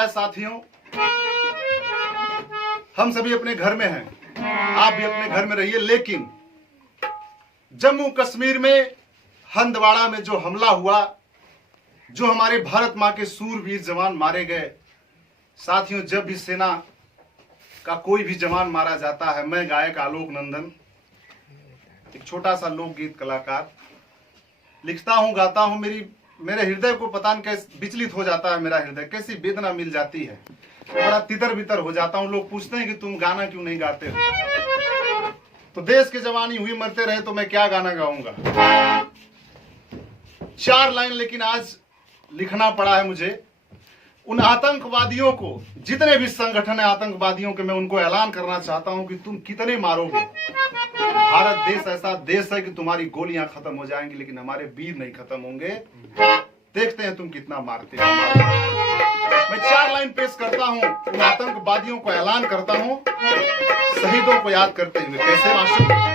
है साथियों, हम सभी अपने घर में हैं, आप भी अपने घर में रहिए, लेकिन जम्मू कश्मीर में हंदवाड़ा में जो हमला हुआ, जो हमारे भारत मां के सूरवीर जवान मारे गए, साथियों जब भी सेना का कोई भी जवान मारा जाता है, मैं गायक आलोक नंदन, एक छोटा सा लोकगीत कलाकार, लिखता हूं, गाता हूं, मेरे हृदय को पता नहीं कैसे विचलित हो जाता है, मेरा हृदय कैसी वेदना मिल जाती है, बड़ा तितर बितर हो जाता हूं। लोग पूछते हैं कि तुम गाना क्यों नहीं गाते हो, तो देश के जवान हुई मरते रहे तो मैं क्या गाना गाऊंगा। 4 लाइन लेकिन आज लिखना पड़ा है मुझे। उन आतंकवादियों को, जितने भी संगठन है आतंकवादियों के, मैं उनको ऐलान करना चाहता हूं कि तुम कितने मारोगे। भारत देश ऐसा देश है कि तुम्हारी गोलियां खत्म हो जाएंगी, लेकिन हमारे वीर नहीं खत्म होंगे। देखते हैं तुम कितना मारते हो। मैं 4 लाइन पेश करता हूं, उन आतंकवादियों को ऐलान करता हूं, शहीदों को याद करते हुए। कैसे मास्टर?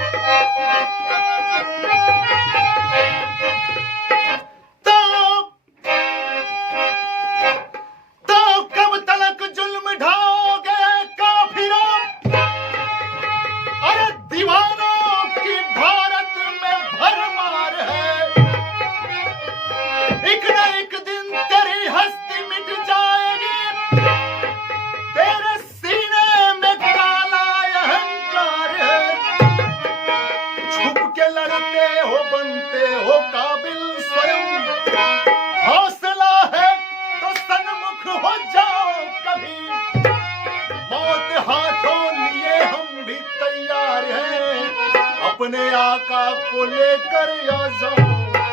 अपने आका को लेकर आ जाओ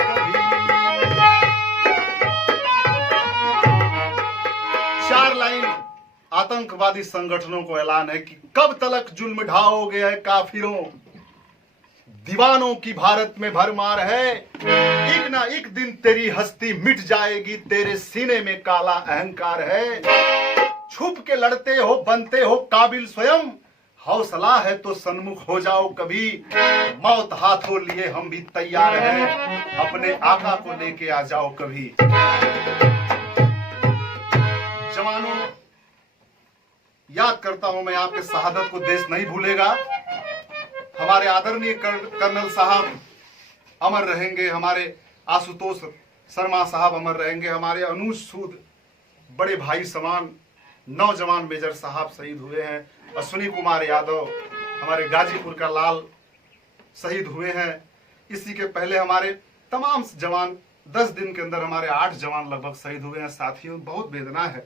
कभी। 4 लाइन आतंकवादी संगठनों को ऐलान है कि कब तलक जुल्म ढाओगे है काफिरों, दीवानों की भारत में भरमार है, एक ना एक दिन तेरी हस्ती मिट जाएगी, तेरे सीने में काला अहंकार है। छुप के लड़ते हो, बनते हो काबिल स्वयं, हौसला है तो सन्मुख हो जाओ कभी, मौत हाथों लिए हम भी तैयार हैं, अपने आका को लेके आ जाओ कभी। जवानों, याद करता हूं मैं आपके शहादत को, देश नहीं भूलेगा। हमारे आदरणीय कर्नल साहब अमर रहेंगे, हमारे आशुतोष शर्मा साहब अमर रहेंगे, हमारे अनुज सूद बड़े भाई समान नौजवान मेजर साहब शहीद हुए हैं, अश्विनी कुमार यादव हमारे गाजीपुर का लाल शहीद हुए हैं। इसी के पहले हमारे तमाम जवान 10 दिन के अंदर हमारे 8 जवान लगभग शहीद हुए हैं। साथियों बहुत वेदना है,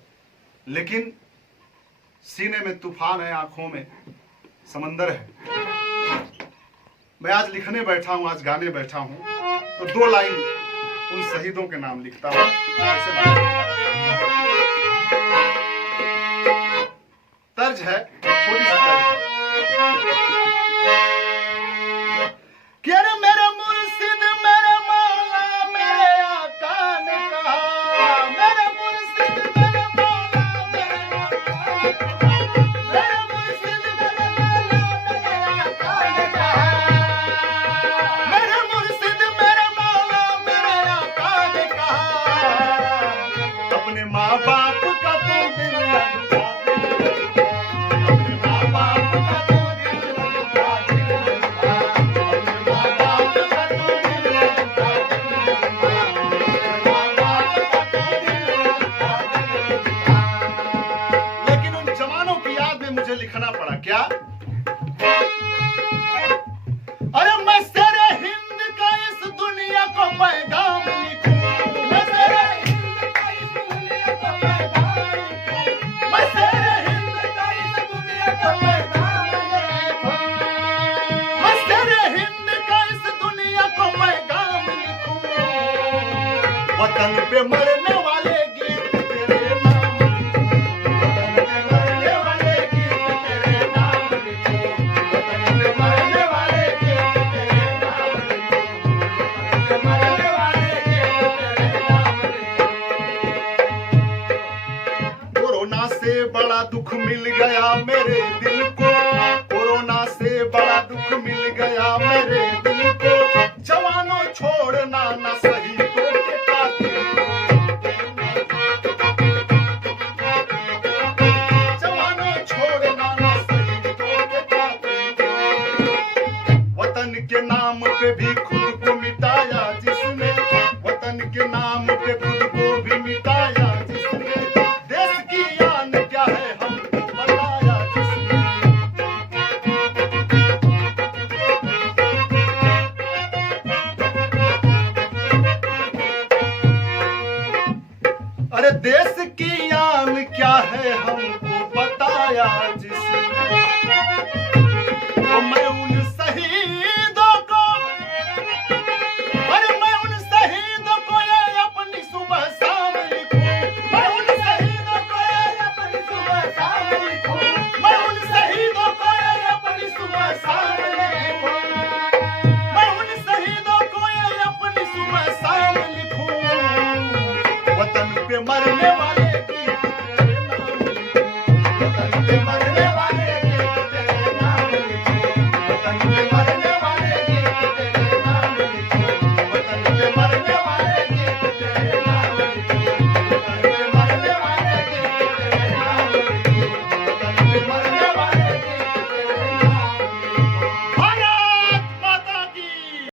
लेकिन सीने में तूफान है, आंखों में समंदर है। मैं आज लिखने बैठा हूं, आज गाने बैठा हूं, तो 2 लाइन उन शहीदों के नाम लिखता हूं। तर्ज है, छोटी सी तर्ज कि अरे मेरे मुर्शिद मेरे मौला मेरे आका ने कहा, मेरे मुर्शिद मेरे मौला मेरे आका ने कहा, मेरे मुर्शिद मेरे मौला मेरे आका ने कहा, मेरे मुर्शिद मेरे मौला मेरे आका ने कहा, अपने माँ बाप का तू दिल लगा, लिखना पड़ा क्या? अरे मैं तेरे हिंद का इस दुनिया को पैगाम लिखूं, मैं तेरे हिंद का इस दुनिया को पैगाम लिखूं, मैं तेरे हिंद का इस दुनिया को पैगाम लिखूं, मैं तेरे हिंद का इस दुनिया को पैगाम लिखूं, वतन पे मरने वाले बड़ा दुख मिल गया मेरे दिल को, कोरोना से बड़ा दुख मिल गया मेरे दिल